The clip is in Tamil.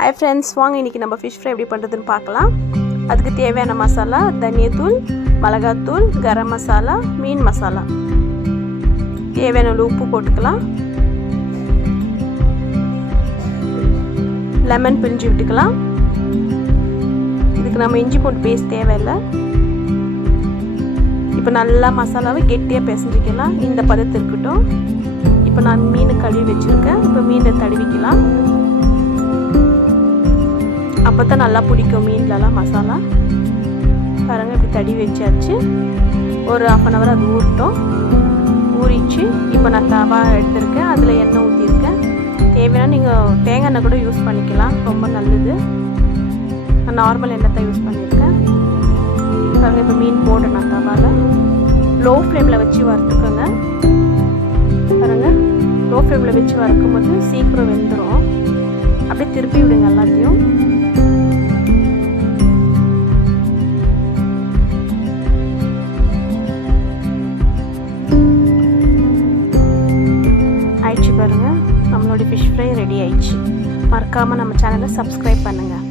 हाय फ्रेंड्स वांग इनकी நம்ம fish fry எப்படி பண்றதுன்னு பார்க்கலாம். அதுக்கு தேவையான மசாலா தனியாத்தூள், மிளகாய்த்தூள், கரம் மசாலா, மீன் மசாலா. தேவையான உப்பு போட்டுக்கலாம். லெமன் பிழிஞ்சு விட்டுக்கலாம். இதுக்கு நம்ம இஞ்சி பூண்டு பேஸ்ட் தேவையில்லை. இப்போ நல்லா மசாலாவை கெட்டியாக பிசைஞ்சிக்கலாம். இந்த பதத்து இருக்கட்டும். இப்போ நான் மீன் கழுவி வச்சுருக்கேன். இப்போ மீனை தடவிக்கலாம். அப்போ தான் நல்லா பிடிக்கும் மீன்லலாம் மசாலா. பாருங்கள் இப்படி தடவி வச்சாச்சு. ஒரு 1/2 hour அது ஊறட்டும். ஊறிச்சு. இப்போ நான் தவா எடுத்துருக்கேன். அதில் எண்ணெய் ஊற்றிருக்கேன். தேவையான நீங்கள் தேங்காய் எண்ணெய் கூட யூஸ் பண்ணிக்கலாம். ரொம்ப நல்லது. நான் நார்மல் எண்ணெய் தான் யூஸ் பண்ணியிருக்கேன். பாருங்கள் இப்போ மீன் போடுறேன் நான் தவாவில். லோ ஃப்ளேமில் வச்சு வறுத்துக்கோங்க. பாருங்கள் லோ ஃப்ளேமில் வச்சு வறுக்கும் போது சீக்கிரம் வெந்துடும். அப்படியே திருப்பி விடுங்க எல்லாத்தையும். ஆயிடுச்சு பாருங்கள், நம்மளோட ஃபிஷ் ஃப்ரை ரெடி ஆயிடுச்சு. மறக்காமல் நம்ம சேனலை சப்ஸ்கிரைப் பண்ணுங்கள்.